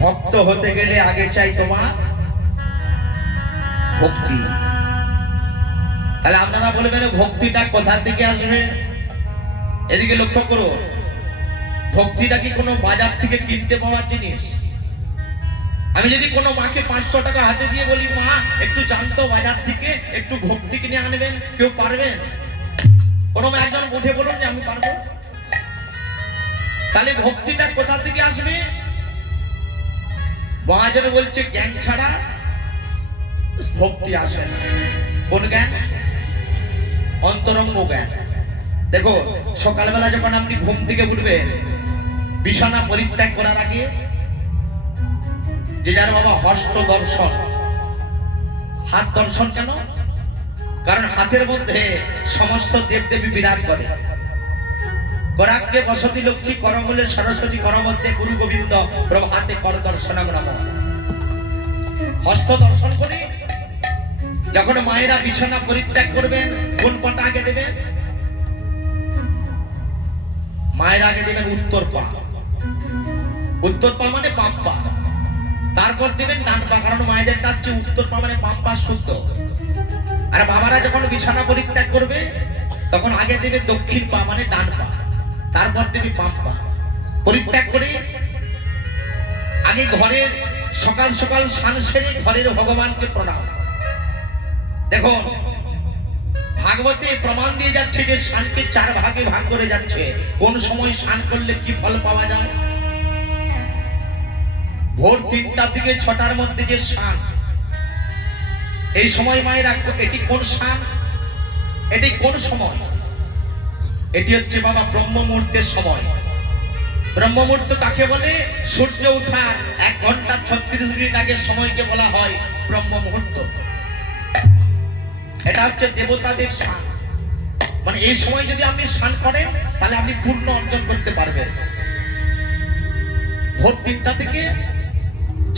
ভক্ত হতে গেলে আগে চাই তোমার ভক্তি। তাহলে আপনারা বলবেন ভক্তিটা কোথা থেকে আসবে? এদিকে লক্ষ্য করো, ভক্তিটা কি কোনো বাজার থেকে কিনতে পাওয়ার জিনিস? আমি যদি কোনো মাকে 500 টাকা হাতে দিয়ে বলি, মা একটু জানতো বাজার থেকে একটু ভক্তি কিনে আনবেন, কেউ পারবেন? কোনো একজন উঠে বলুন যে আমি পারবো। তাহলে ভক্তিটা কোথা থেকে আসবে? মহাজন বলছে জ্ঞান ছাড়া ভক্তি আসে না। কোন জ্ঞান? অন্তরঙ্গ জ্ঞান। দেখো, সকালবেলা যখন আপনি ঘুম থেকে উঠবেন, বিছানা পরিত্যাগ করার আগে যে যার বাবা হস্ত দর্শন, হাত দর্শন। কেন? কারণ হাতের মধ্যে সমস্ত দেবদেবী বিরাজ করে। করাগ্যে বসতি লক্ষ্মী, করমূলে সরস্বতী, করমধ্যে গুরু গোবিন্দ, প্রভাতে কর দর্শনম নমঃ। হস্ত দর্শন করে যখন মায়েরা বিছানা পরিত্যাগ করবেন, কোন পাটা আগে দেবেন? মায়ের আগে দেবেন উত্তর পা। উত্তর পা মানে বাম পা। তারপর দেবেন ডান পা, কারণ মায়েদের কাছে উত্তর পা মানে বাম পা শুদ্ধ। আর বাবারা যখন বিছানা পরিত্যাগ করবে, তখন আগে দেবে দক্ষিণ পা মানে ডান পা, তারপর দেবে বাম পা। পরিত্যাগ করে আগে ঘরের সকাল সকাল স্নান সেরে ঘরের ভগবানকে প্রণাম। দেখো, ভাগবতে প্রমাণ দিয়ে যাচ্ছে যে স্নানকে 4 ভাগে ভাগ করে যাচ্ছে। কোন সময় স্নান করলে কি ফল পাওয়া যায়? ভোর 3টা থেকে 6টার মধ্যে যে স্নান, এই সময় মায়েরা, এটি কোন স্নান? এটি কোন সময়? এটি হচ্ছে বাবা ব্রহ্ম মুহূর্তের সময়। ব্রহ্ম মুহূর্ত কাকে বলে? সূর্য ওঠার 1 ঘন্টা 36 মিনিট আগের সময়কে বলা হয় ব্রহ্ম মুহূর্ত। এটা হচ্ছে দেবতাদের স্নান। মানে এই সময় যদি আপনি স্নান করেন, তাহলে আপনি পূর্ণ অর্জন করতে পারবেন। ভোর 3টা থেকে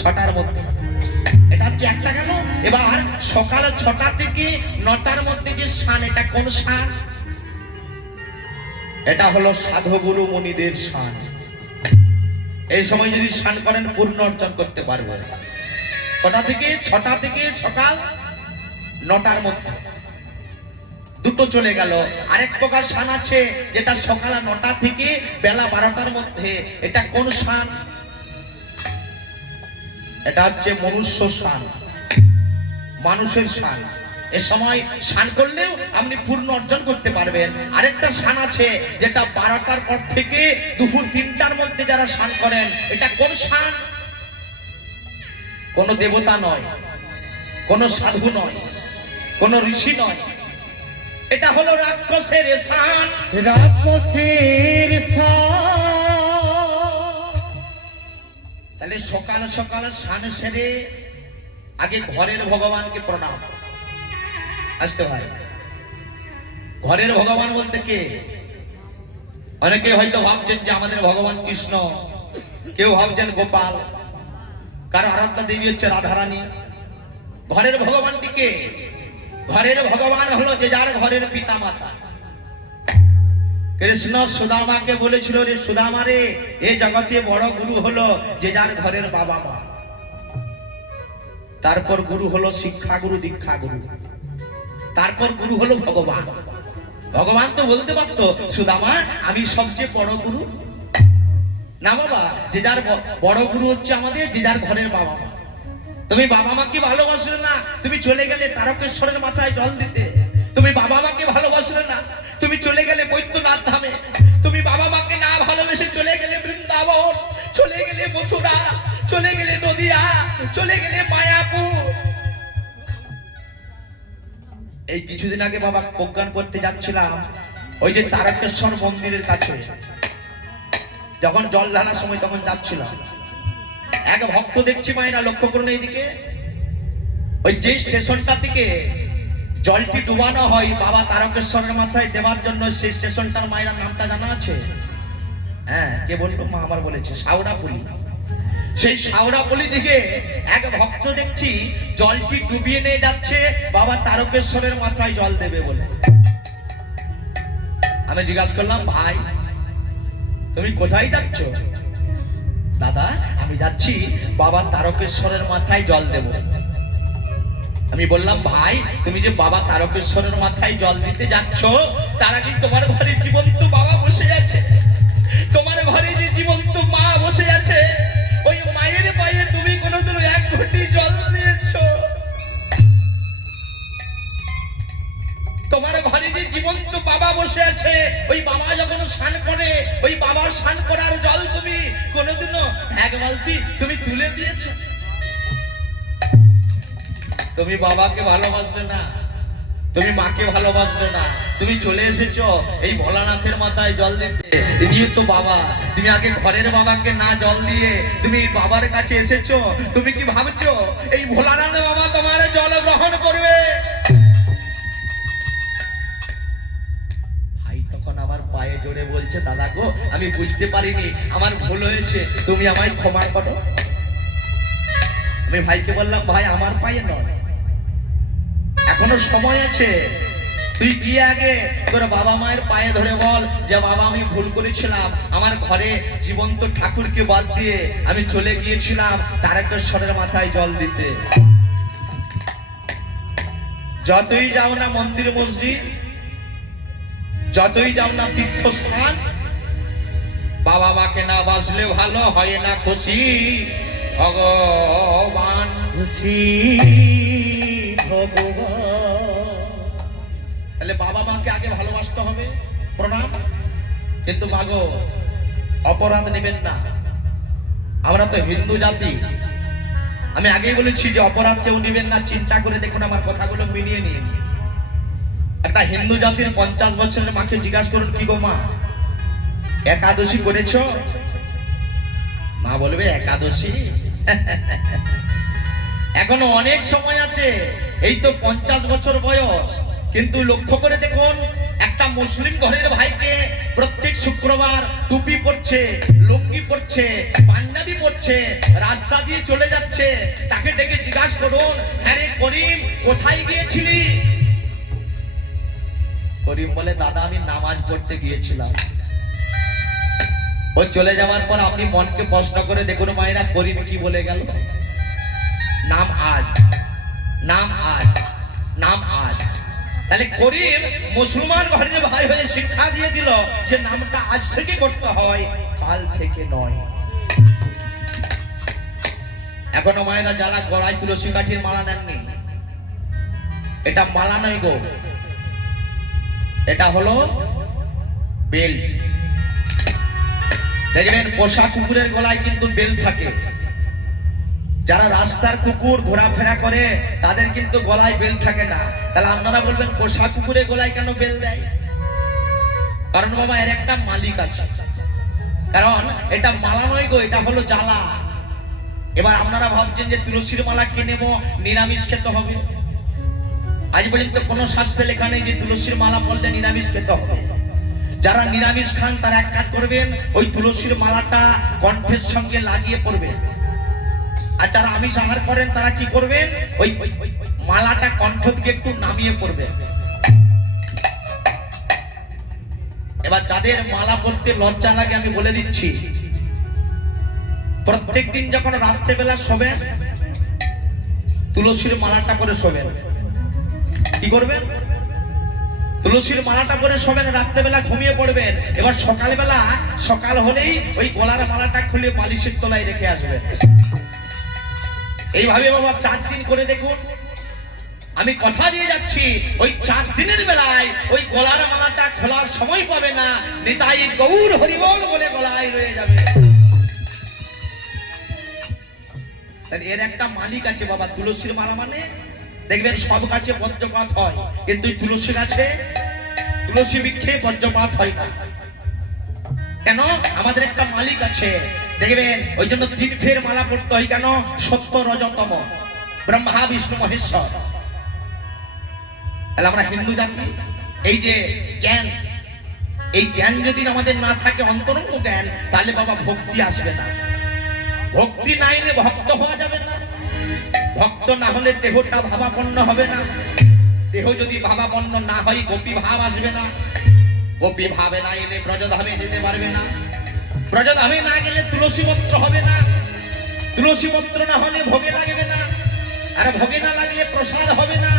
6টার মধ্যে, এটা হচ্ছে একটা। গেল এবার সকাল 6টা থেকে 9টার মধ্যে যে স্নান, এটা কোন স্নান? এটা হলো সাধু গুরু মুনিদের স্নান। এই সময় যদি স্নান করেন, পূর্ণ অর্জন করতে পারবেন। কটা থেকে? 6টা থেকে সকাল 9টার মধ্যে। দুটো চলে গেল। আরেক প্রকার স্নান আছে, যেটা সকাল 9টা থেকে বেলা 12টার মধ্যে। এটা কোন স্নান? এটা হচ্ছে মনুষ্য স্নান, মানুষের স্নান। এ সময় স্নান করলেও আপনি পূর্ণ অর্জন করতে পারবেন। আরেকটা স্নান আছে, যেটা 12টার পর থেকে দুপুর 3টার মধ্যে যারা স্নান করেন। এটা কোন স্নান? কোন দেবতা নয়, কোন সাধু নয়, কোন ঋষি নয়। এটা হলো রাক্ষসের স্নান। রাক্ষসের স্নান। তাহলে সকাল সকাল স্নান সেরে আগে ঘরের ভগবানকে প্রণাম। আসতে ভাই, ঘরের ভগবান বলতে কে? অনেকে হয়তো ভাবছেন যে আমাদের ভগবান কৃষ্ণ, কেউ ভাবছেন গোপাল, কারো আরাধ্যা দেবী হচ্ছে রাধারানী। ঘরের ভগবানটি কে? ঘরের ভগবান হলো যে যার ঘরের পিতা মাতা। কৃষ্ণ সুদামাকে বলেছিল, রে সুদামা রে, এই জগতে বড় গুরু হলো যে যার ঘরের বাবা মা। তারপর গুরু হলো শিক্ষা গুরু, দীক্ষা গুরু, তারপর গুরু হলো ভগবান। ভগবান তো বলতে পারতো, সুদামা আমি সবচেয়ে বড় গুরু। না বাবা, যে যার বড় গুরু হচ্ছে আমাদের যে যার ঘরের বাবা মা। তুমি বাবা মাকে ভালোবাসলে না, তুমি চলে গেলে তারকেশ্বরের মাথায় জল দিতে। তুমি বাবা মাকে ভালোবাসলে না, তুমি চলে গেলে বৈদ্যনাথ ধামে। তুমি বাবা মাকে না ভালোবেসে চলে গেলে বৃন্দাবন, চলে গেলে মথুরা, চলে গেলে নদিয়া, চলে গেলে মায়াপুর। এই কিছুদিন আগে বাবা প্রজ্ঞান করতে যাচ্ছিলাম, ওই যে তারকেশ্বর মন্দিরের কাছে যখন জল ঢালার সময় তখন যাচ্ছিলাম, এক ভক্ত দেখছি, মায়েরা লক্ষ্য করুন এইদিকে, ওই যে স্টেশনটা থেকে জলটি ডুবানো হয় বাবা তারকেশ্বরের মাথায় দেওয়ার জন্য, সেই স্টেশনটার মায়ের নামটা জানা আছে? হ্যাঁ, কে বললো? মা আমার বলেছে, শাওড়াপল্লী। সেই শাওড়াপল্লী দিকে এক ভক্ত দেখছি জলটি ডুবিয়ে নিয়ে যাচ্ছে বাবা তারকেশ্বরের মাথায় জল দেবে বলে। আমি জিজ্ঞাসা করলাম, ভাই তুমি কোথায় যাচ্ছ? দাদা আমি যাচ্ছি বাবা তারকেশ্বরের মাথায় জল দেব। আমি বললাম ভাই তুমি যে বাবা তারকেশ্বরের মাথায় জল দিতে যাচ্ছ, তার আগে তোমার ঘরে জীবন্ত বাবা বসে আছে, তোমার ঘরে যে জীবন্ত মা বসে আছে, ওই মায়ের পায়ে তুমি কোনোদিন এক ঘটি জল দিয়েছো? তোমার ঘরে যে জীবন্ত বাবা বসে আছে, ওই বাবা যখন স্নান করে, ওই বাবার স্নান করার জল তুমি কোনোদিনও এক বালতি তুমি তুলে দিয়েছো? তুমি বাবাকে ভালোবাসলে না, তুমি মাকে ভালোবাসলে না, তুমি চলে এসেছো এই ভোলানাথের মাথায় জল দিতে। ইনি তো বাবা, তুমি আগে ঘরের বাবাকে না জল দিয়ে তুমি এই বাবার কাছে এসেছো। তুমি কি ভাবছো এই ভোলানাথ বাবা তোমার জল গ্রহণ করবে? ভাই তখন আমার পায়ে জোরে বলছে, দাদা গো আমি বুঝতে পারিনি, আমার ভুল হয়েছে, তুমি আমায় ক্ষমা করো। আমি ভাইকে বললাম ভাই আমার পায়ে নয়, এখনো সময় আছে, তুই গিয়ে আগে তোর বাবা মায়ের পায়ে ধরে বল যে বাবা আমি ভুল করেছিলাম, আমার ঘরে জীবন্ত ঠাকুরকে বাদ দিয়ে আমি চলে গিয়েছিলাম তারকেশ্বরের মাথায় জল দিতে। যতই যাও না মন্দির মসজিদ, যতই যাও না তীর্থস্থান, বাবা মাকে না বাসলে ভালো হয় না খুশি ভগবান, খুশি ভগবান। তাহলে বাবা মাকে আগে ভালোবাসতে হবে, প্রণাম। কিন্তু মাগো অপরাধ নেবেন না, আমরা তো হিন্দু জাতি। আমি আগেই বলেছি যে অপরাধ কেউ নেবেন না, চিন্তা করে দেখুন, আমার কথাগুলো মিলিয়ে নিন। একটা হিন্দু জাতির 50 বছরের মাকে জিজ্ঞাসা করুন, কি গো মা একাদশী করেছ? মা বলবে একাদশী এখনো অনেক সময় আছে, এই তো 50 বছর বয়স। কিন্তু লক্ষ্য করে দেখুন, একটা মুসলিম ঘরের ভাইকে প্রত্যেক শুক্রবার টুপি পরছে, লুঙ্গি পরছে, পাঞ্জাবি পরছে, রাস্তা দিয়ে চলে যাচ্ছে, তাকে ডেকে জিজ্ঞাসা করুন, হ্যাঁ রে করিম কোথায় গিয়েছিলি? করিম বলে, দাদা আমি নামাজ পড়তে গিয়েছিলাম। ও চলে যাওয়ার পর আপনি মনকে প্রশ্ন করে দেখুন মায়েরা, করিম কি বলে গেল? নাম আজ, নাম আজ, নাম আজ। তাহলে করিম মুসলমান ঘরের ভাই হয়ে শিক্ষা দিয়ে দিল যে নামটা আজ থেকে করতে হয়, কাল থেকে নয়। এখনো মায়েরা যারা গলায় তুলসী কাঠির মালা নেননি, এটা মালা নয় গো, এটা হলো বেল্ট। দেখবেন পোষা কুকুরের গলায় কিন্তু বেল্ট থাকে। যারা রাস্তার কুকুর ঘোরাফেরা করে তাদের কিন্তু গলায় বেল্ট থাকে না। তাহলে আপনারা বলবেন পোষা কুকুরের গলায় কেন বেল্ট দেয়? কারণ বাবা এর একটা মালিক আছে, কারণ এটা মালা নয় গো, এটা হলো জ্বালা। এবার আপনারা ভাবছেন যে তুলসীর মালা কিনে নেবো, নিরামিষ খেতে হবে। আজ পর্যন্ত কোনো শাস্ত্রে লেখা নেই যে তুলসীর মালা পড়লে নিরামিষ খেতে হবে। যারা নিরামিষ খান তারা এক কাজ করবেন, ওই তুলসীর মালাটা কণ্ঠের সঙ্গে লাগিয়ে পড়বেন। আর যারা আমিষ আহার করেন তারা কি করবেন, ওই মালাটা কণ্ঠ থেকে একটু নামিয়ে পড়বেন। এবার যাদের মালা পড়তে লজ্জা লাগে আমি বলে দিচ্ছি, প্রত্যেকদিন যখন রাত্রেবেলা শোবেন তুলসীর মালাটা করে শোবেন। কি করবেন? তুলসীর মালাটা পরে শোবেন, রাত্রেবেলা ঘুমিয়ে পড়বেন। এবার সকালবেলা সকাল হলেই ওই গলার মালাটা খুলে বালিশের তলায় রেখে আসবেন। এইভাবে বাবা 4 দিন করে দেখুন। আমি কথা দিয়ে যাচ্ছি, ওই 4 দিনের বেলায় ওই গলার মালাটা খোলার সময় পাবে না, নিতাই গৌর হরিবল বলে গলায় রয়ে যাবে। এর একটা মালিক আছে বাবা। তুলসীর মালা মানে দেখবেন সব গাছে বজ্রপাত হয়, কিন্তু তুলসী গাছে তুলসী বৃক্ষে বজ্রপাত হয় না। কেন? আমাদের একটা মালিক আছে। দেখবেন ওই জন্য 3 ফের মালা পড়তে হয়। কেন? সত্য রজতম, ব্রহ্মা বিষ্ণু মহেশ্বর। তাহলে আমরা হিন্দু জাতি, এই যে জ্ঞান, এই জ্ঞান যদি আমাদের না থাকে, অন্তরঙ্গ জ্ঞান, তাহলে বাবা ভক্তি আসবে না। ভক্তি না এলে ভক্ত হওয়া যাবে না। ভক্ত না হলে দেহটা ভাবাপন্ন হবে না। দেহ যদি ভাবাপন্ন না হয় গোপী ভাব আসবে না। গোপী ভাবে না এলে ব্রজধামে যেতে পারবে না। ব্রজধামে না গেলে তুলসী পত্র হবে না, তুলসী পত্র না হলে ভোগে লাগবে না, আর ভোগে না লাগলে প্রসাদ হবে না,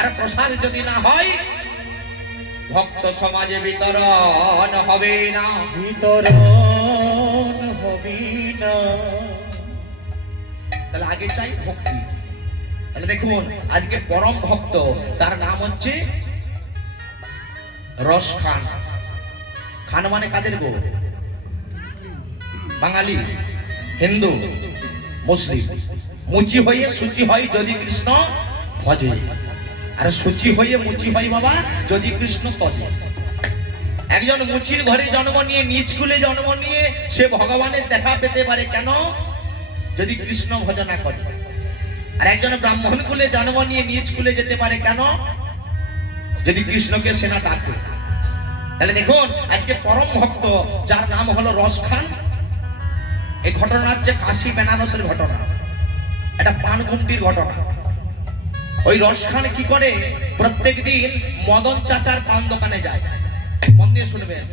আর প্রসাদ যদি না হয় ভক্ত সমাজে বিতরণ হবে না, বিতরণ হবে না। তাহলে আগে চাই ভক্তি। তাহলে দেখুন আজকে পরম ভক্ত, তার নাম হচ্ছে রস খান। খান মানে কাদের গো? বাঙালি, হিন্দু, মুসলিম। মুচি হয়ে সুচি হয় যদি কৃষ্ণ ভজে, আর সুচি হয়ে মুচি হয় বাবা যদি কৃষ্ণ তজে। একজন মুচির ঘরে জন্ম নিয়ে, নিজ কুলে জন্ম নিয়ে সে ভগবানের দেখা পেতে পারে কেন? যদি কৃষ্ণ ভজনা করে। আর একজন ব্রাহ্মণ কুলে জন্ম নিয়ে নিজ কুলে যেতে পারে কেন? যদি কৃষ্ণকে সেনা ডাকে। তাহলে দেখুন আজকে পরম ভক্ত যার নাম হলো রস খান। এই ঘটনা হচ্ছে কাশী বেনারসের ঘটনা, এটা পানগুমটির ঘটনা। ওই রস খান কি করে? প্রত্যেক দিন মদন চাচার পান দোকানে যায়। মন দিয়ে শুনবেন,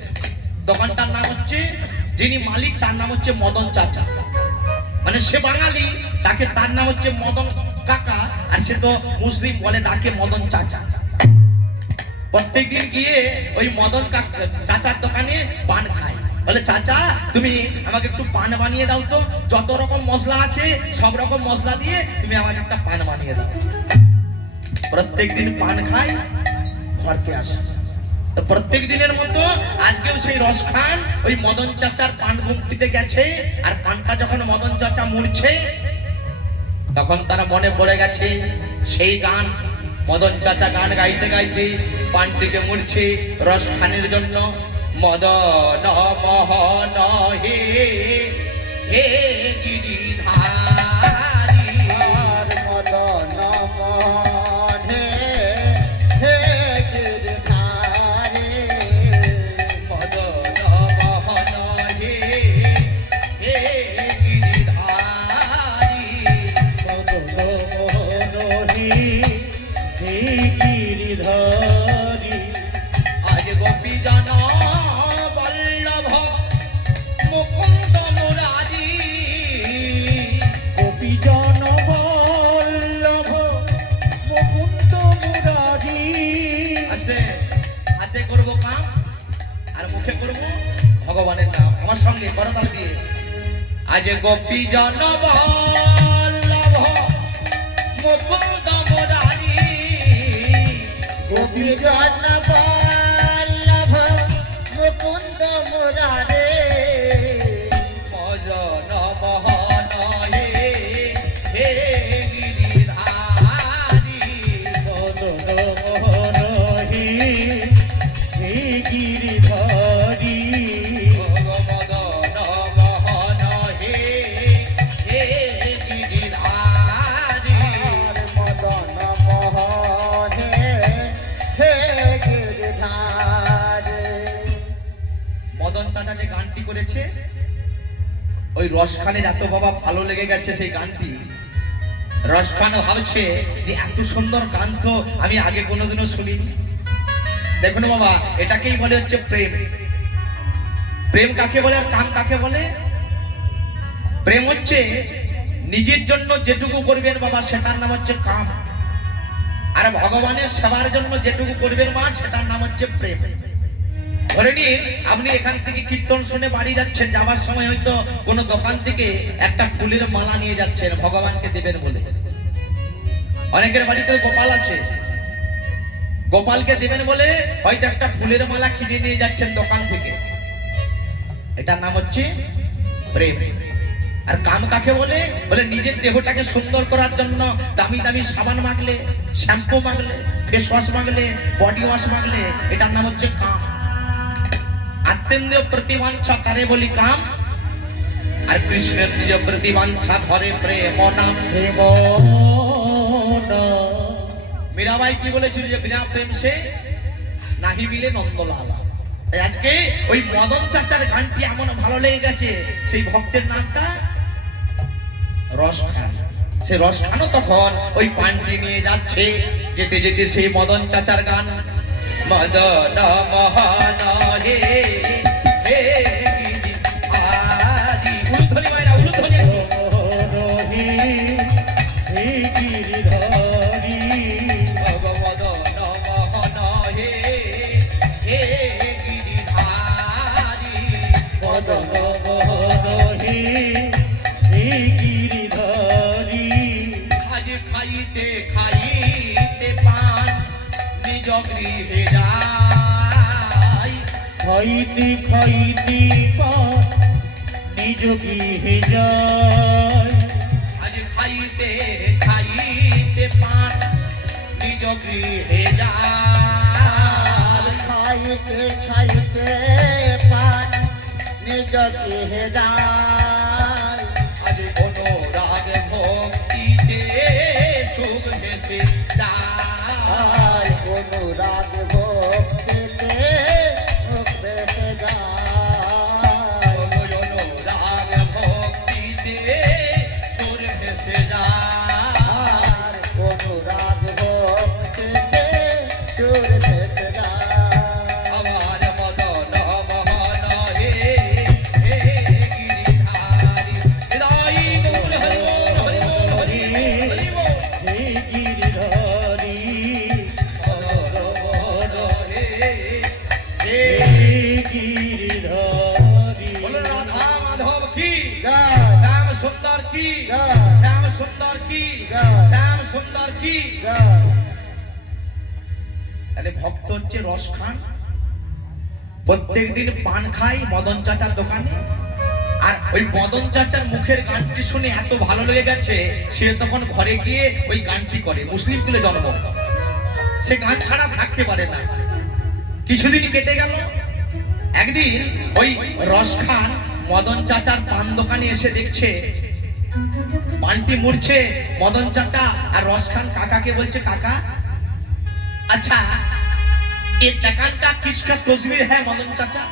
দোকানটার নাম হচ্ছে, যিনি মালিক তার নাম হচ্ছে মদন চাচা। মানে সে বাঙালি, তাকে তার নাম হচ্ছে মদন কাকা, আর সে তো মুসলিম বলে ডাকে মদন চাচা। প্রত্যেকদিন গিয়ে ওই মদন চাচার দোকানে পান খায়। বলে চাচা তুমি আমাকে একটু পান বানিয়ে দাও তো, যত রকম মশলা আছে সব রকম মশলা দিয়ে তুমি আমাকে একটা পান বানিয়ে দাও। প্রত্যেকদিন পান খায়, ঘরকে আসে। তো প্রত্যেক দিনের মতো আজকেও সেই রস খান ওই মদন চাচার পান গুমটিতে গেছে। আর পানটা যখন মদন চাচা মুড়ছে, তখন তারা মনে পড়ে গেছে সেই গান। মদন চাচা গান গাইতে গাইতে পানটিকে মুড়ছে রস খানের জন্য। মদন মোহন হে হে গিরিধারী, মদন মোহন হে গিরিধারী, মদন মোহন হে হে গিরিধারী, মদন মোহন হে গিরিধারী। আজ গোপী জন বল্লভ মুকুন্দ মুরারি, গোপী জন বল্লভ মুকুন্দ মুরারি। আজকে হাতে করবো কাম আর মুখে করবো ভগবানের নাম। আমার সঙ্গে করতাল দিয়ে, আজ গোপী জন বল্লভ মুকুন্দ মুরারি, গোপী জন বল্লভ মুকুন্দ মুরারে, মদন মোহন হে হে গিরিধারী, মদন মোহন হে গিরিধারী, মদন মোহন হে হে গিরিধারী। মদন মোহন হে গিরিধারী। মদন চাচা যে গানটি করেছে, ওই রস খানের এত বাবা ভালো লেগে গেছে সেই গানটি। রস খান ভাবছে যে এত সুন্দর গান তো আমি আগে কোনোদিনও শুনিনি। দেখুন বাবা, এটাকেই বলে হচ্ছে প্রেম। প্রেম কাকে বলে আর কাম কাকে বলে? প্রেম হচ্ছে নিজের জন্য যেটুকু করবেন বাবা সেটার নাম হচ্ছে কাম, আর ভগবানের সেবার জন্য যেটুকু করবেন মা সেটার নাম হচ্ছে প্রেম। ধরে নিন আপনি এখান থেকে কীর্তন শুনে বাড়ি যাচ্ছেন, যাওয়ার সময় হয়তো কোনো দোকান থেকে একটা ফুলের মালা নিয়ে যাচ্ছেন ভগবানকে দেবেন বলে। অনেকের বাড়িতে গোপাল আছে, গোপালকে দেবেন বলে হয়তো একটা ফুলের মালা কিনে নিয়ে যাচ্ছেন দোকান থেকে। এটার নাম হচ্ছে প্রেম। আর কাম কাকে বলে? বলে নিজের দেহটাকে সুন্দর করার জন্য দামি দামি সাবান মাগলে, শ্যাম্পু মাগলে, ফেস ওয়াশ মাগলে, বডি ওয়াশ মাগলে, এটার নাম হচ্ছে কাম। আত্মেন্দ্রিয় প্রতিবাঞ্ছা তারে বলি কাম, আর কৃষ্ণের নিজ প্রতিবাঞ্ছা ধরে প্রেম নাম। প্রেম মীরাবাই কি বলেছিল যে বিনা প্রেম সে নাহি মিলে নন্দলালা। তাই আজকে ওই মদন চাচার গানটি এমন ভালো লেগে গেছে, সেই ভক্তের নামটা রস খান। সে রস খানও তখন ওই পানটি নিয়ে যাচ্ছে, যেতে যেতে সেই মদন চাচার গান। মদন মোহন হে হে গিরিধারী, গিরিধারী ভগবদন মোহন হে হে গিরিধারী মদন মোহন হে গিরিধারী আজ খাইতে খাইতে পান নিজ গৃহে যাই খাইতে খাইতে পান নিজ গৃহে যায় আজ খাইতে খাইতে পান নিজ গৃহে যাই খাইতে খাইতে পান নিজ গৃহে যায় আজ অনুরাগ ভক্তিতে সুখ ভেসে যায় অনুরাগ ভক্তিতে বেসে যায় অনুরাগ ভক্তিতে সুর ভেসে যায় অনুরাগ ভক্তিতে সুর বেসে যায় আমার মদন মোহন হে হে গিরিধারী হৃদয় গৌর হরি বল হরি বল হরি হরি বল হে গিরিধারী মোহন হে হে গিরিধারী বলো রাধা মাধব কি জয় শ্যাম সুন্দর কি জয় শ্যাম সুন্দর কি জয় শ্যাম সুন্দর কি জয় তাহলে ভক্ত হচ্ছে রস খান প্রত্যেকদিন পান খাই মদন চাচার দোকানে আর ওই মদন চাচার মুখের গানটি শুনে এত ভালো লেগে গেছে সে তখন ঘরে গিয়ে ওই গানটি করে মুসলিম কুলে জন্ম সে গান ছাড়া থাকতে পারে না কিছুদিন কেটে গেল একদিন ওই রস খান মদন চাচার পান দোকানে এসে দেখছে পানটি মুড়ছে মদন চাচা আর রস খান কাকাকে বলছে কাকা अच्छा ये दुकान का किसका तस्वीर है मदन चाचा